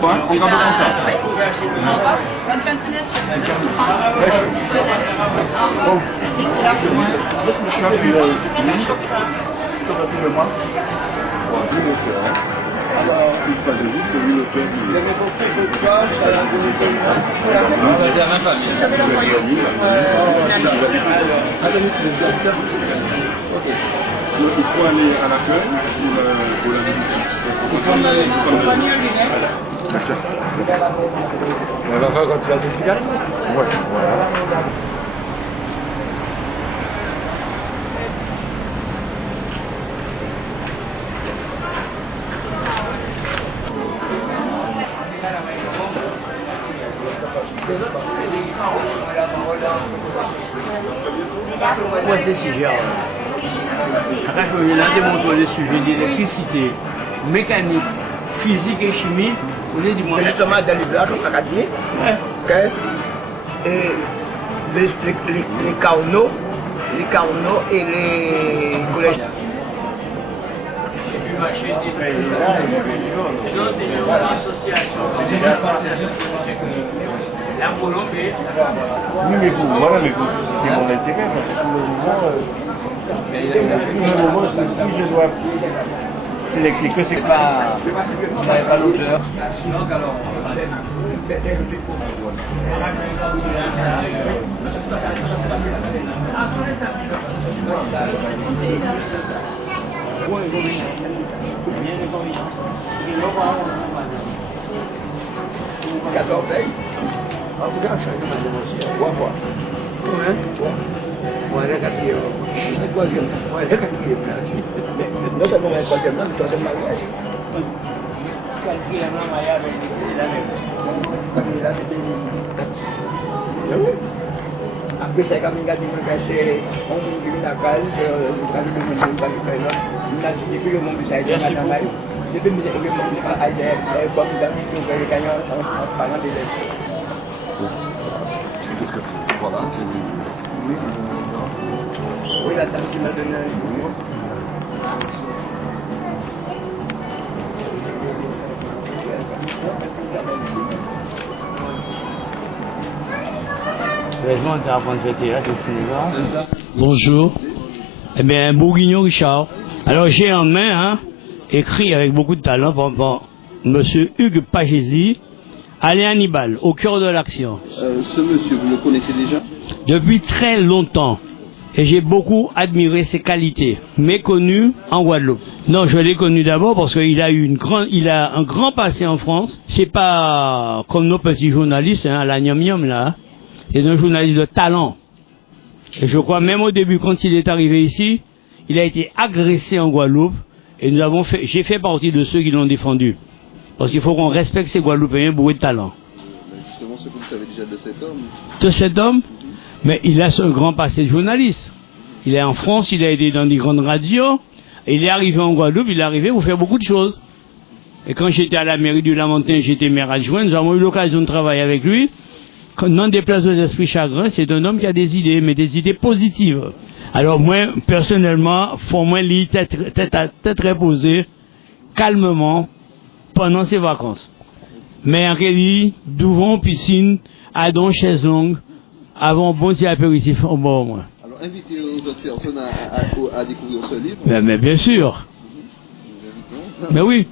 Quoi? On garde comme ça. Bon. Alors, il pas de vous, c'est lui l'auteur du... Vous avez compris pourquoi ça l'a donné comme ça? C'est la même famille. Ok. Donc, il faut aller à l'accueil pour la visite. Il faut aller à l'accueil. D'accord. On va faire quand tu vas te faire? Ouais, voilà. Pourquoi ces sujets? Raphaël a démontré les sujets d'électricité, mécanique, physique et chimie. Vous avez dit moi. Justement, dans les blagues, on a dit que les carnaux et les collèges. Du marché des donc une association. La Colombie. Oui, mais vous, voilà, mais vous, c'était mon intérêt, parce que pour le moment, si je dois sélectionner que c'est pas, on n'avait pas l'auteur. Donc alors, non seulement le troisième, mais le troisième mariage. Après, c'est comme il a dit que on dit la case, depuis le monde du Sahel, depuis le monde du Sahel, comme dans le canyon en parlant des lettres. Qu'est-ce que voilà. Oui, la tante qui m'a donné un jour. bonjour. Eh bien, Bourguignon Richard. Alors, j'ai en main, écrit avec beaucoup de talent par monsieur Hugues Pagési, Alain Hannibal, au cœur de l'action. Ce monsieur, vous le connaissez déjà? Depuis très longtemps. Et j'ai beaucoup admiré ses qualités, méconnues en Guadeloupe. Non, je l'ai connu d'abord parce qu'il a un grand passé en France. C'est pas comme nos petits journalistes, à la Niam là. C'est un journaliste de talent. Et je crois même au début, quand il est arrivé ici, il a été agressé en Guadeloupe. Et j'ai fait partie de ceux qui l'ont défendu. Parce qu'il faut qu'on respecte ces Guadeloupéens bourrés de talent. Justement, ce que vous savez déjà de cet homme. De cet homme? Mais il a un grand passé de journaliste. Il est en France, il a été dans des grandes radios. Et il est arrivé en Guadeloupe, il est arrivé pour faire beaucoup de choses. Et quand j'étais à la mairie du Lamentin, j'étais maire adjoint, nous avons eu l'occasion de travailler avec lui. Non déplace aux esprits chagrins, c'est un homme qui a des idées, mais des idées positives. Alors moi, personnellement, faut moi lire tête reposée, calmement, pendant ses vacances. Mais en réalité, devant piscine, à don chaise longue, avant bon petit apéritif au bord moi. Alors invitez aux autres personnes à découvrir ce livre. Mais bien sûr. Mais oui,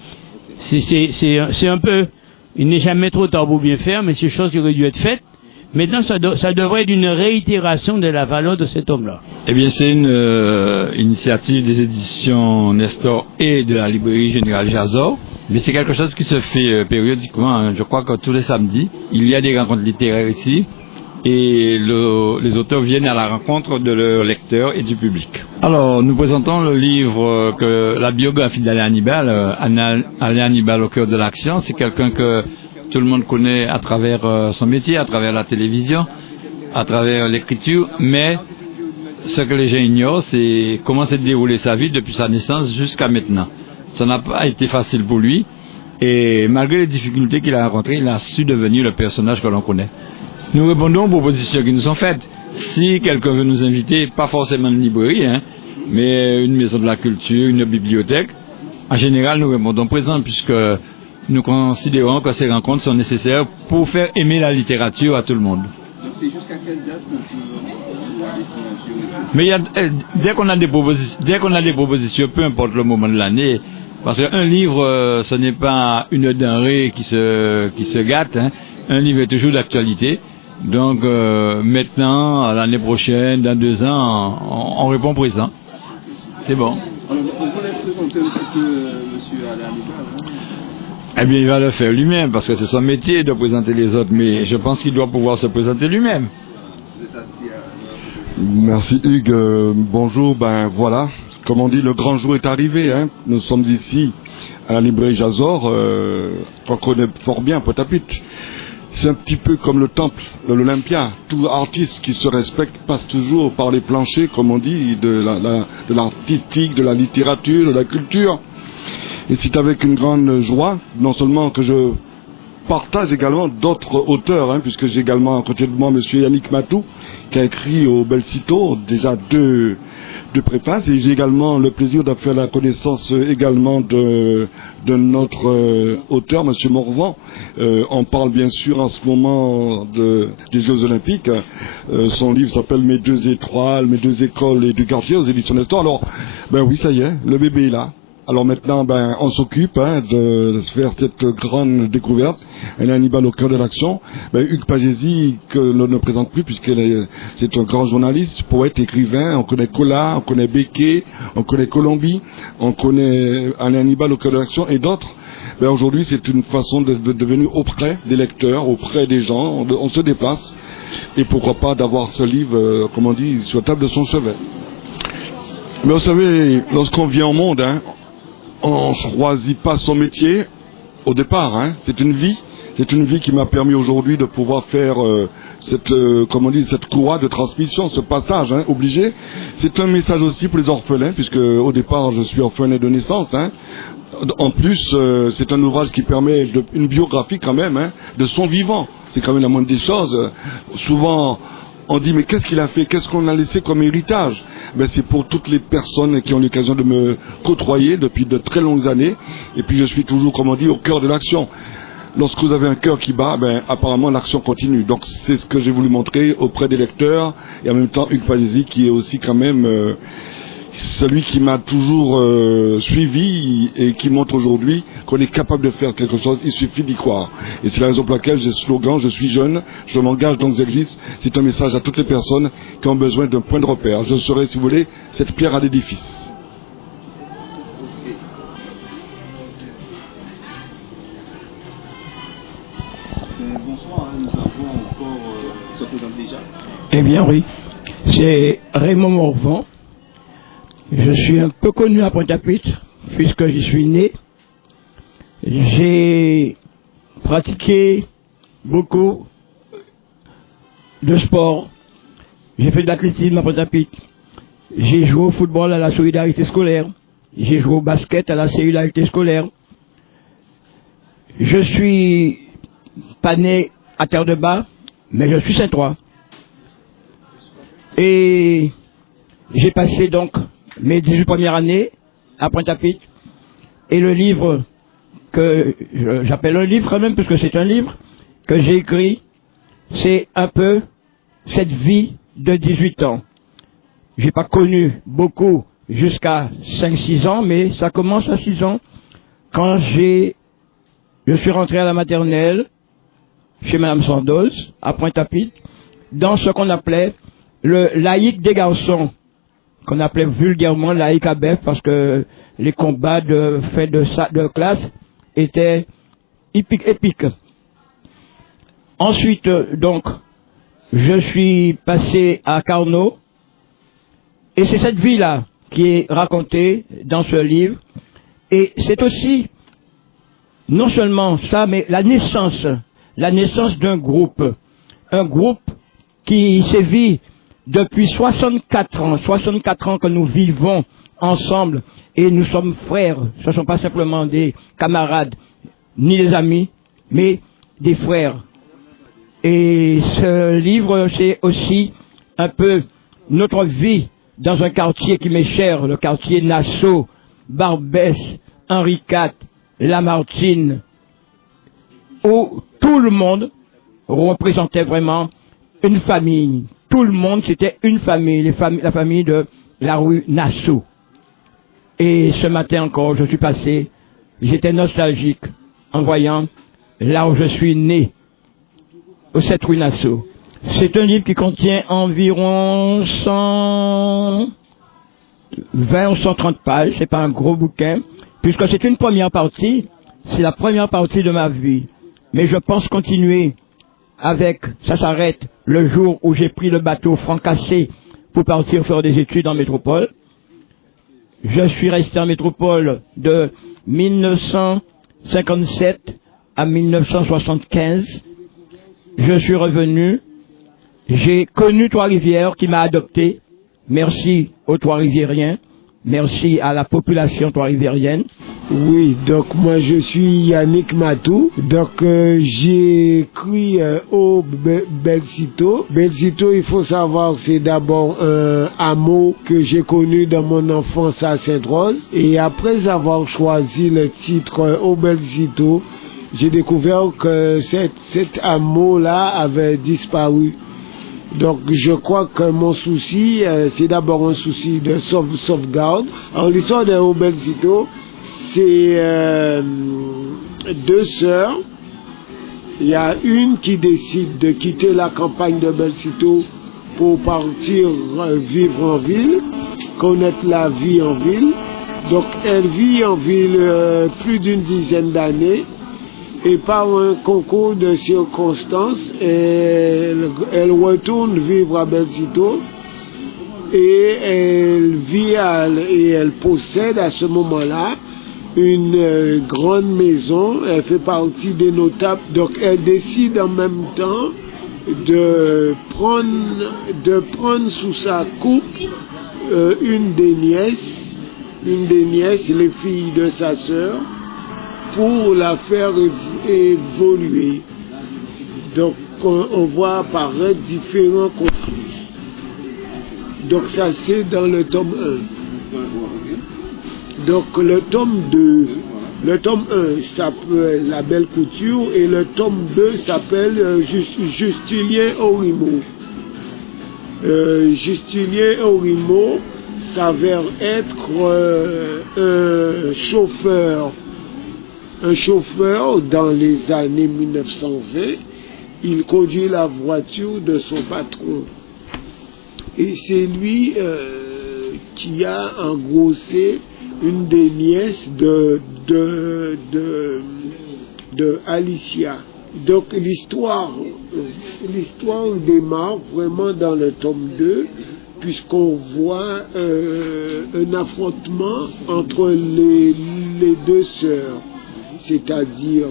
c'est un peu, il n'est jamais trop tard pour bien faire, mais c'est une chose qui aurait dû être faite. Maintenant, ça devrait être une réitération de la valeur de cet homme-là. Eh bien, c'est une initiative des éditions Nestor et de la librairie Générale Jazor. Mais c'est quelque chose qui se fait périodiquement. Je crois que tous les samedis, il y a des rencontres littéraires ici. Et les auteurs viennent à la rencontre de leurs lecteurs et du public. Alors, nous présentons le livre, la biographie d'Alain Hannibal. Alain Hannibal au cœur de l'action. C'est quelqu'un que tout le monde connaît à travers son métier, à travers la télévision, à travers l'écriture. Mais ce que les gens ignorent, c'est comment s'est déroulée sa vie depuis sa naissance jusqu'à maintenant. Ça n'a pas été facile pour lui. Et malgré les difficultés qu'il a rencontrées, il a su devenir le personnage que l'on connaît. Nous répondons aux propositions qui nous sont faites. Si quelqu'un veut nous inviter, pas forcément une librairie, mais une maison de la culture, une bibliothèque, En général, nous répondons présent puisque nous considérons que ces rencontres sont nécessaires pour faire aimer la littérature à tout le monde. Donc c'est jusqu'à quelle date qu'on peut voir les signatures? Mais dès qu'on a des propositions, peu importe le moment de l'année, parce qu'un livre, ce n'est pas une denrée qui se gâte, hein. Un livre est toujours d'actualité. Donc maintenant, l'année prochaine, dans 2 ans, on répond présent. C'est bon. Alors, on voulait présenter un petit peu M. Alain Hannibal. Eh bien, il va le faire lui-même, parce que c'est son métier de présenter les autres, mais je pense qu'il doit pouvoir se présenter lui-même. Vous êtes assis à... Merci Hugues. Bonjour, ben voilà, comme on dit, le grand jour est arrivé. Hein. Nous sommes ici à la librairie Jazor, qu'on connaît fort bien, Pointe-à-Pitre. C'est un petit peu comme le temple de l'Olympia. Tout artiste qui se respecte passe toujours par les planchers, comme on dit, de l'artistique, de la littérature, de la culture. Et c'est avec une grande joie, non seulement que je partage également d'autres auteurs, hein, puisque j'ai également à côté de moi M. Yannick Matou, qui a écrit au Bel-Cito déjà deux préfaces, et j'ai également le plaisir de faire la connaissance également de notre auteur, M. Morvan. On parle bien sûr en ce moment des Jeux Olympiques. Son livre s'appelle Mes 2 étoiles, Mes 2 écoles et du quartier aux éditions Nestor. Alors, ben oui, ça y est, le bébé est là. Alors maintenant, ben, on s'occupe de faire cette grande découverte. Elle est Hannibal au cœur de l'action. Ben, Hugues Pagési, que l'on ne présente plus, c'est un grand journaliste, poète, écrivain. On connaît Cola, on connaît Becquet, on connaît Colombi, on connaît Hannibal au cœur de l'action et d'autres. Ben, aujourd'hui, c'est une façon de venir auprès des lecteurs, auprès des gens. On se déplace. Et pourquoi pas d'avoir ce livre, comme on dit, sur la table de son chevet. Mais vous savez, lorsqu'on vient au monde, hein, on ne choisit pas son métier au départ, hein. C'est une vie qui m'a permis aujourd'hui de pouvoir faire cette courroie de transmission, ce passage, hein, obligé. C'est un message aussi pour les orphelins, puisque au départ je suis orphelin de naissance, hein. En plus, c'est un ouvrage qui permet une biographie quand même, hein, de son vivant. C'est quand même la moindre des choses. Souvent, on dit, mais qu'est-ce qu'il a fait? Qu'est-ce qu'on a laissé comme héritage? Ben, c'est pour toutes les personnes qui ont l'occasion de me côtoyer depuis de très longues années. Et puis, je suis toujours, comme on dit, au cœur de l'action. Lorsque vous avez un cœur qui bat, ben, apparemment, l'action continue. Donc, c'est ce que j'ai voulu montrer auprès des lecteurs. Et en même temps, Hugues Pagési, qui est aussi quand même celui qui m'a toujours suivi et qui montre aujourd'hui qu'on est capable de faire quelque chose, il suffit d'y croire. Et c'est la raison pour laquelle j'ai ce slogan, je suis jeune, je m'engage donc j'existe. C'est un message à toutes les personnes qui ont besoin d'un point de repère. Je serai, si vous voulez, cette pierre à l'édifice. Bonsoir, nous avons encore se présente déjà. Eh bien oui, c'est Raymond Morvan. Je suis un peu connu à Pointe-à-Pitre, puisque j'y suis né. J'ai pratiqué beaucoup de sport. J'ai fait de l'athlétisme à Pointe-à-Pitre. J'ai joué au football à la solidarité scolaire. J'ai joué au basket à la solidarité scolaire. Je suis pas né à Terre-de-Bas, mais je suis Saint-Ouen. Et j'ai passé donc mes 18 premières années à Pointe-à-Pitre. Et le livre que j'appelle un livre quand même, parce que c'est un livre que j'ai écrit, c'est un peu cette vie de 18 ans. J'ai pas connu beaucoup jusqu'à 5-6 ans, mais ça commence à 6 ans, quand je suis rentré à la maternelle, chez Madame Sandoz, à Pointe-à-Pitre, dans ce qu'on appelait le laïc des garçons, qu'on appelait vulgairement laïc à bœuf, parce que les combats de fin de classe étaient épiques. Ensuite, donc, je suis passé à Carnot, et c'est cette vie-là qui est racontée dans ce livre, et c'est aussi, non seulement ça, mais la naissance d'un groupe, un groupe qui sévit depuis 64 ans que nous vivons ensemble, et nous sommes frères. Ce ne sont pas simplement des camarades, ni des amis, mais des frères. Et ce livre, c'est aussi un peu notre vie dans un quartier qui m'est cher, le quartier Nassau, Barbès, Henri IV, Lamartine, où tout le monde représentait vraiment une famille. Tout le monde, c'était une famille, la famille de la rue Nassau. Et ce matin encore, je suis passé, j'étais nostalgique en voyant là où je suis né, au 7 rue Nassau. C'est un livre qui contient environ 120 ou 130 pages, c'est pas un gros bouquin, puisque c'est une première partie, c'est la première partie de ma vie. Mais je pense continuer avec, ça s'arrête le jour où j'ai pris le bateau Francassé pour partir faire des études en métropole. Je suis resté en métropole de 1957 à 1975. Je suis revenu. J'ai connu Trois-Rivières qui m'a adopté. Merci aux Trois-Riviériens. Merci à la population trois-rivérienne. Oui, donc moi je suis Yannick Matou. Donc j'ai écrit au Bel-Citeaux. Bel-Citeaux, il faut savoir, c'est d'abord un hameau que j'ai connu dans mon enfance à Sainte-Rose. Et après avoir choisi le titre au Bel-Citeaux, j'ai découvert que cet hameau-là avait disparu. Donc je crois que mon souci, c'est d'abord un souci de sauvegarde. Alors l'histoire de Bel-Citeaux, c'est deux sœurs. Il y a une qui décide de quitter la campagne de Bel-Citeaux pour partir vivre en ville, connaître la vie en ville. Donc elle vit en ville plus d'une dizaine d'années. Et par un concours de circonstances, elle retourne vivre à Bel-Citeaux et elle possède à ce moment-là une grande maison. Elle fait partie des notables. Donc elle décide en même temps de prendre sous sa coupe une des nièces, les filles de sa sœur, pour la faire évoluer. Donc on voit apparaître différents conflits. Donc ça c'est dans le tome 1. Donc le tome 2, le tome 1 s'appelle La Belle Couture et le tome 2 s'appelle Justilien Orimo. Justilien Orimo s'avère être un chauffeur dans les années 1920. Il conduit la voiture de son patron. Et c'est lui qui a engrossé une des nièces de Alicia. Donc l'histoire démarre vraiment dans le tome 2, puisqu'on voit un affrontement entre les deux sœurs, c'est-à-dire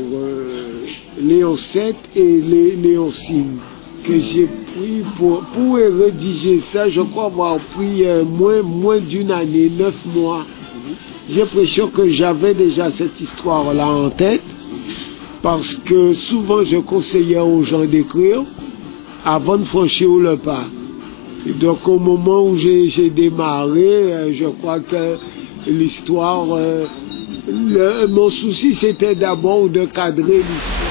Léoncette et Léoncine, que j'ai pris pour rédiger ça. Je crois avoir pris moins d'une année, 9 mois. J'ai l'impression que j'avais déjà cette histoire-là en tête, parce que souvent je conseillais aux gens d'écrire avant de franchir le pas. Et donc au moment où j'ai démarré, je crois que l'histoire, mon souci c'était d'abord de cadrer l'histoire.